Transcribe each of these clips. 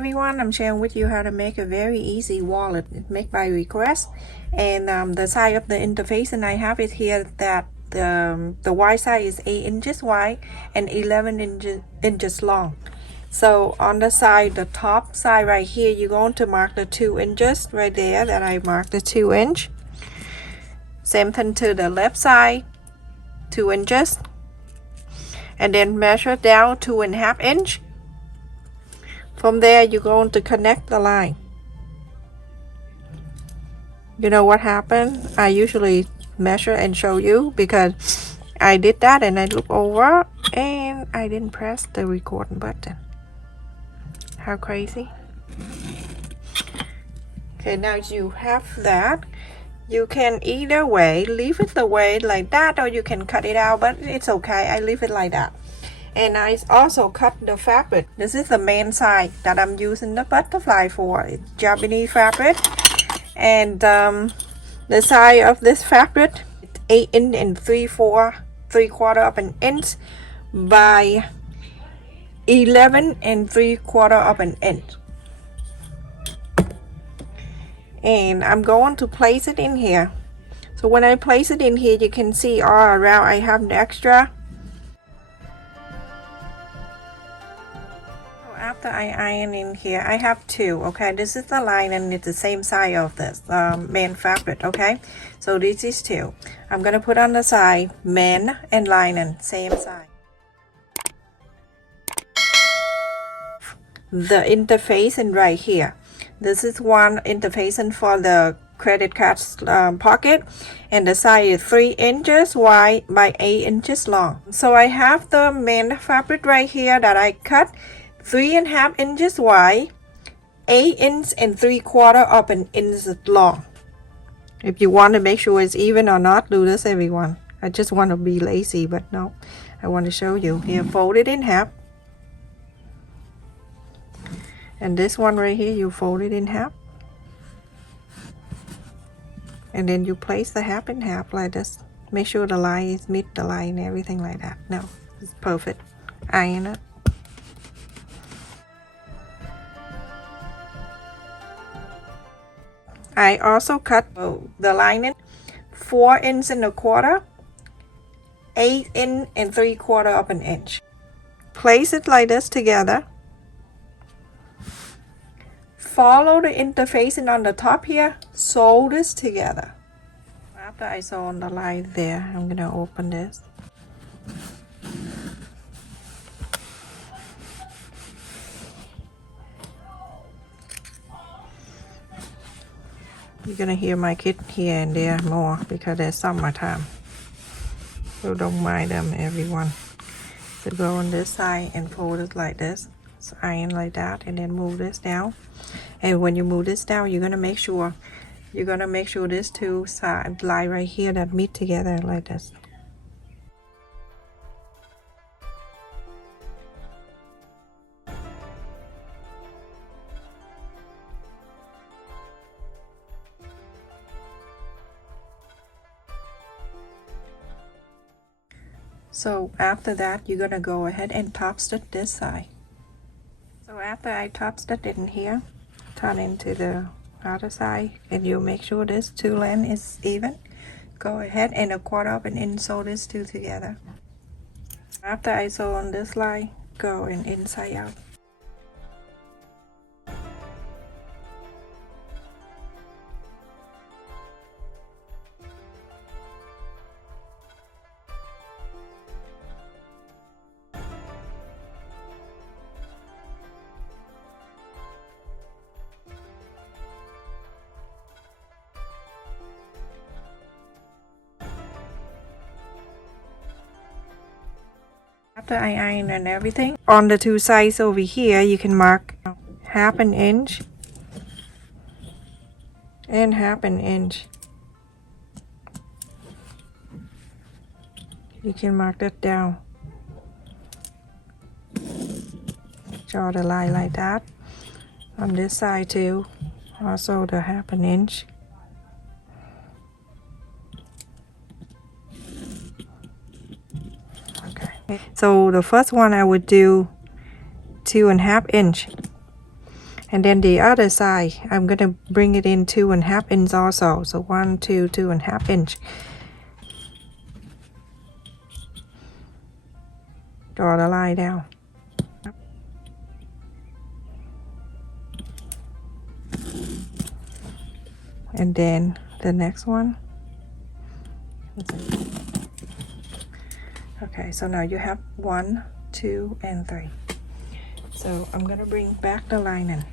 everyone, I'm sharing with you how to make a very easy wallet. It's made by request, and the size of the interface, and I have it here that the wide side is 8 inches wide and 11 inches long. So on the side, the top side right here, you're going to mark the 2 inches right there that I marked the 2 inch. Same thing to the left side, 2 inches, and then measure down 2.5 inch. From there, you're going to connect the line. You know what happened? I usually measure and show you because I did that and I look over and I didn't press the record button. How crazy. Okay, now you have that. You can either way leave it the way like that, or you can cut it out, but it's okay. I leave it like that. And I also cut the fabric. This is the main side that I'm using the butterfly for. It's Japanese fabric, and the size of this fabric is 8 inch and 3/4 of an inch by 11 3/4 of an inch. And I'm going to place it in here. So when I place it in here, you can see all around I have the extra. After I iron in here, I have two. Okay, this is the line and it's the same size of this main fabric. Okay, so this is two. I'm gonna put on the side main and lining, same size. The interface and right here, this is one interfacing for the credit card pocket, and the size is 3 inches wide by 8 inches long. So I have the main fabric right here that I cut 3.5 inches wide, 8 inch and 3/4 of an inch long. If you want to make sure it's even or not, do this, everyone. I just want to be lazy, but no, I want to show you. Here, fold it in half. And this one right here, you fold it in half. And then you place the half in half like this. Make sure the line is meet the line and everything like that. No, it's perfect. Iron it. I also cut the lining 4 inch and 1/4, 8 inch and 3/4 of an inch. Place it like this together. Follow the interfacing on the top here. Sew this together. After I sew on the line there, I'm gonna open this. You're gonna hear my kid here and there more because it's summertime. So don't mind them, everyone. So go on this side and fold it like this. So iron like that, and then move this down. And when you move this down, you're gonna make sure this two side line right here that meet together like this. So after that, you're gonna go ahead and top stitch this side. So after I top stitch it in here, turn into the other side, and you make sure this two length is even. Go ahead and 1/4 of an inch sew this two together. After I sew on this line, go and inside out. After I iron and everything, on the two sides over here, you can mark 1/2 inch and 1/2 inch. You can mark that down. Draw the line like that. On this side too, also the 1/2 inch. So the first one I would do 2.5 inch. And then the other side, I'm gonna bring it in 2.5 inch also. So 1, 2, 2.5 inch. Draw the line down. And then the next one. Okay, so now you have 1, 2, and 3. So I'm gonna bring back the lining.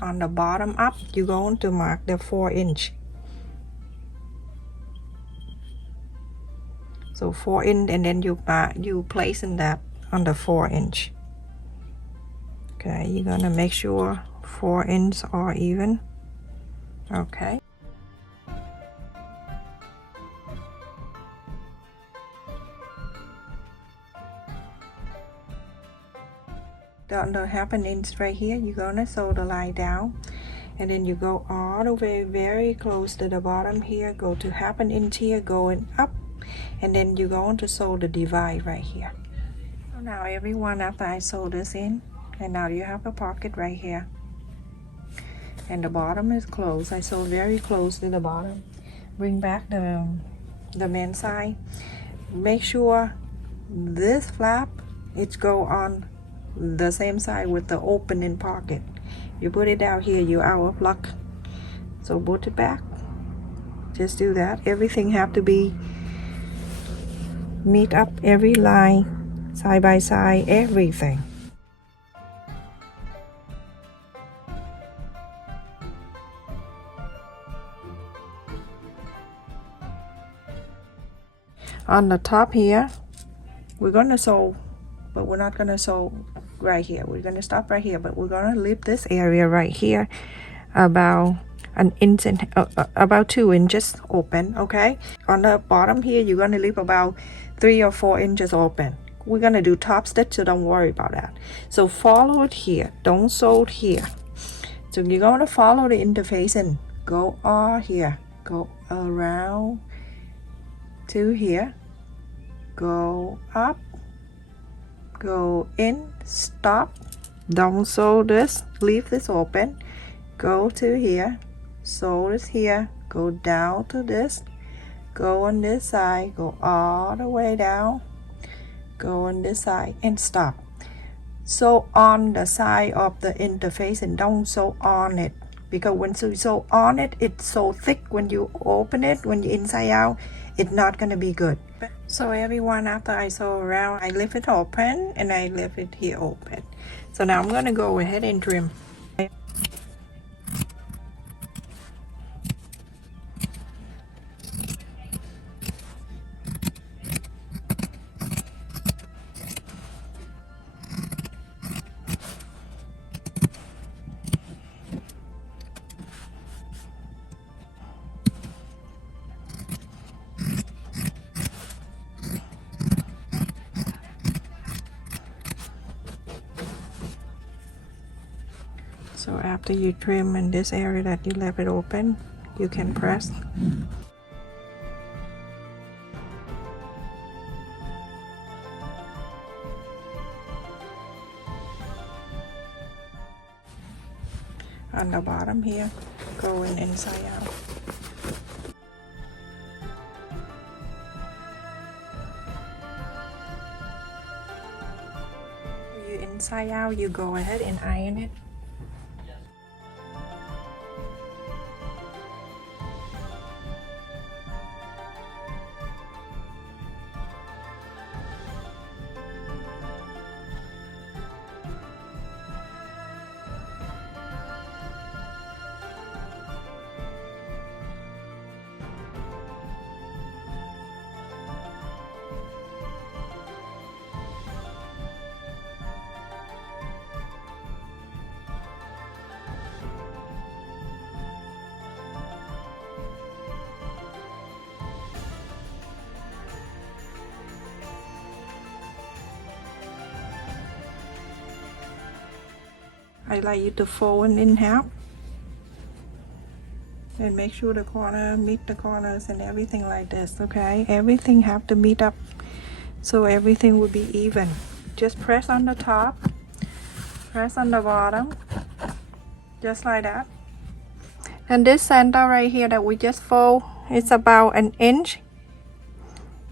On the bottom up, you're going to mark the 4 inch. So 4 inch, and then you placing that on the 4 inch. Okay, you're gonna make sure 4 inch are even. Okay. On the 1/2 inch right here, you're gonna sew the line down, and then you go all the way very close to the bottom here, go to 1/2 inch here, going up, and then you're going to sew the divide right here. So now everyone, after I sew this in, and now you have a pocket right here, and the bottom is closed. I sew very close to the bottom. Bring back the main side. Make sure this flap, it go on the same side with the opening pocket. You put it down here, you're out of luck. So put it back. Just do that. Everything have to be meet up, every line, side by side, everything. On the top here, we're gonna sew, but we're not gonna sew right here. We're gonna stop right here, but we're gonna leave this area right here about an inch and about 2 inches open. Okay, on the bottom here, you're gonna leave about 3 or 4 inches open. We're gonna do top stitch, so don't worry about that. So follow it here, don't sew it here. So you're gonna follow the interfacing. Go all here, go around to here, go up, go in, stop, don't sew this, leave this open, go to here, sew this here, go down to this, go on this side, go all the way down, go on this side, and stop. Sew on the side of the interface and don't sew on it, because when you sew on it, it's so thick. When you open it, when you inside out, it's not gonna be good. So everyone, after I sew around, I leave it open and I leave it here open. So now I'm gonna go ahead and trim. So after you trim in this area that you left it open, you can press. On the bottom here, going inside out. You inside out, you go ahead and iron it. I like you to fold it in half and make sure the corner meet the corners and everything like this. Okay, everything have to meet up so everything will be even. Just press on the top Press on the bottom, just like that. And this center right here that we just fold, it's about an inch.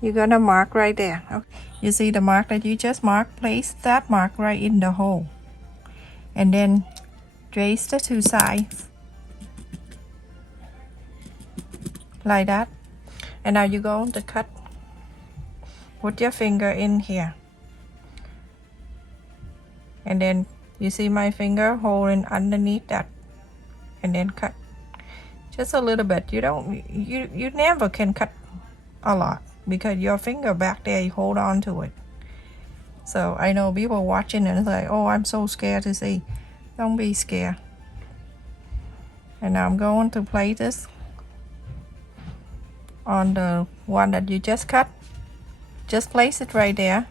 You're gonna mark right there. Okay. You see the mark that you just marked? Place that mark right in the hole. And then trace the two sides. Like that. And now you're going to cut. Put your finger in here. And then you see my finger holding underneath that. And then cut. Just a little bit. You never can cut a lot because your finger back there, you hold on to it. So I know people watching and it's like, oh, I'm so scared to see. Don't be scared. And now I'm going to place this on the one that you just cut. Just place it right there.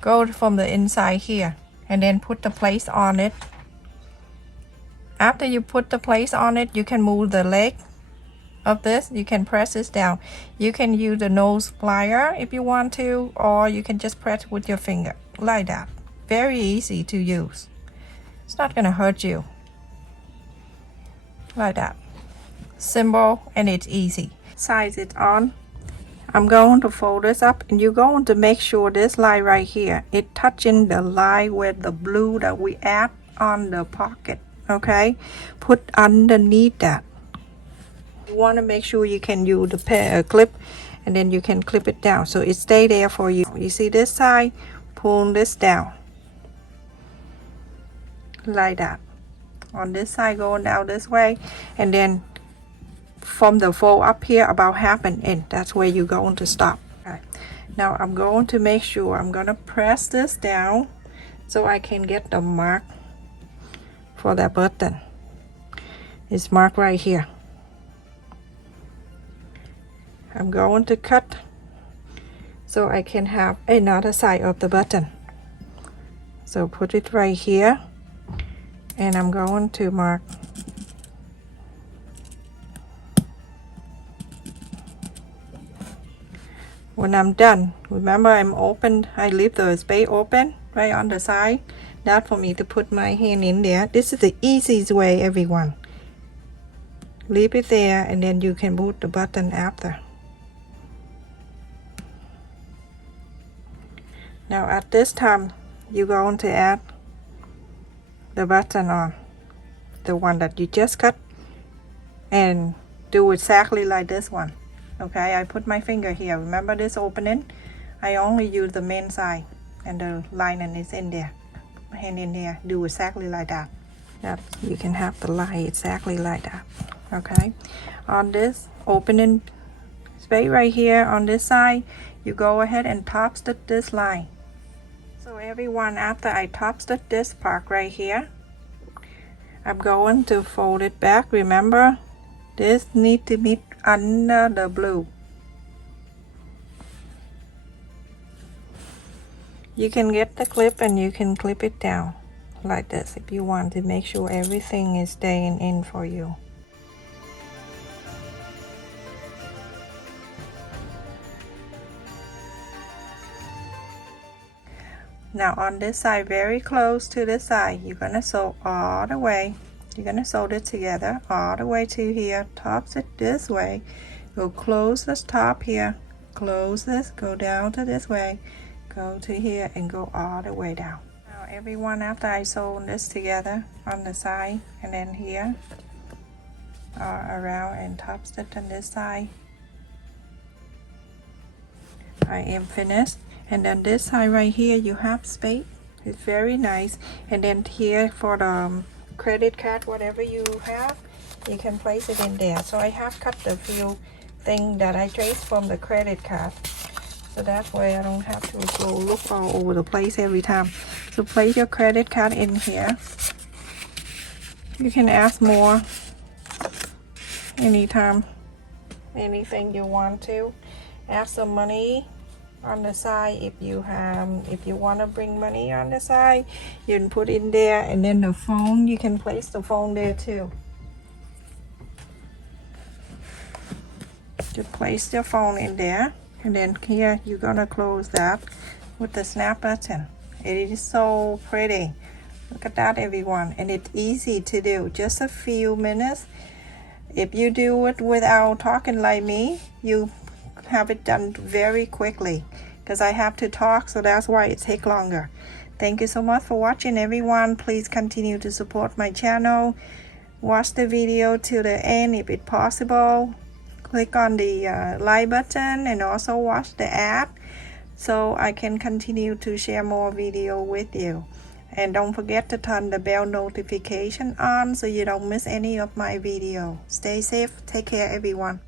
Go from the inside here and then put the place on it. After you put the place on it, you can move the leg of this. You can press this down. You can use the nose plier if you want to, or you can just press with your finger like that. Very easy to use. It's not gonna hurt you. Like that. Simple and it's easy. Size it on. I'm going to fold this up and you're going to make sure this line right here, it touching the line with the blue that we add on the pocket. Okay, put underneath that. You want to make sure you can use the clip and then you can clip it down so it stay there for you. You see this side, pull this down like that. On this side going down this way, and then from the fold up here about half an inch, that's where you're going to stop. Okay. Now I'm going to make sure I'm gonna press this down so I can get the mark for that button. It's marked right here. I'm going to cut so I can have another side of the button. So put it right here and I'm going to mark. When I'm done, remember I leave the space open right on the side. That for me to put my hand in there. This is the easiest way, everyone. Leave it there and then you can put the button after. Now at this time, you're going to add the button on. The one that you just cut. And do exactly like this one. Okay, I put my finger here. Remember this opening? I only use the main side and the lining is in there. Hand in there. Do exactly like that. That you can have the line exactly like that. Okay. On this opening space right here on this side, you go ahead and top stitch this line. So everyone, after I top stitch this part right here, I'm going to fold it back. Remember, this needs to meet under the blue. You can get the clip and you can clip it down like this if you want to make sure everything is staying in for you. Now on this side, very close to the side, you're gonna sew all the way. You're gonna sew it together all the way to here. Top it this way. Go close this top here. Close this. Go down to this way. Go to here and go all the way down. Now everyone, after I sew this together on the side and then here, around and top stitch on this side, I am finished. And then this side right here, you have space. It's very nice. And then here for the credit card, whatever you have, you can place it in there. So I have cut the few things that I traced from the credit card. So that way I don't have to go look all over the place every time. So place your credit card in here. You can ask more anytime, anything you want to. Add some money on the side if you want to bring money on the side, you can put in there. And then the phone, you can place the phone there too. Just place your phone in there, and then here you're gonna close that with the snap button. It is so pretty. Look at that, everyone. And it's easy to do, just a few minutes. If you do it without talking like me, you have it done very quickly, because I have to talk, so that's why it takes longer. Thank you so much for watching, everyone. Please continue to support my channel. Watch the video till the end if it's possible. Click on the like button and also watch the ad so I can continue to share more video with you. And don't forget to turn the bell notification on so you don't miss any of my video. Stay safe. Take care, everyone.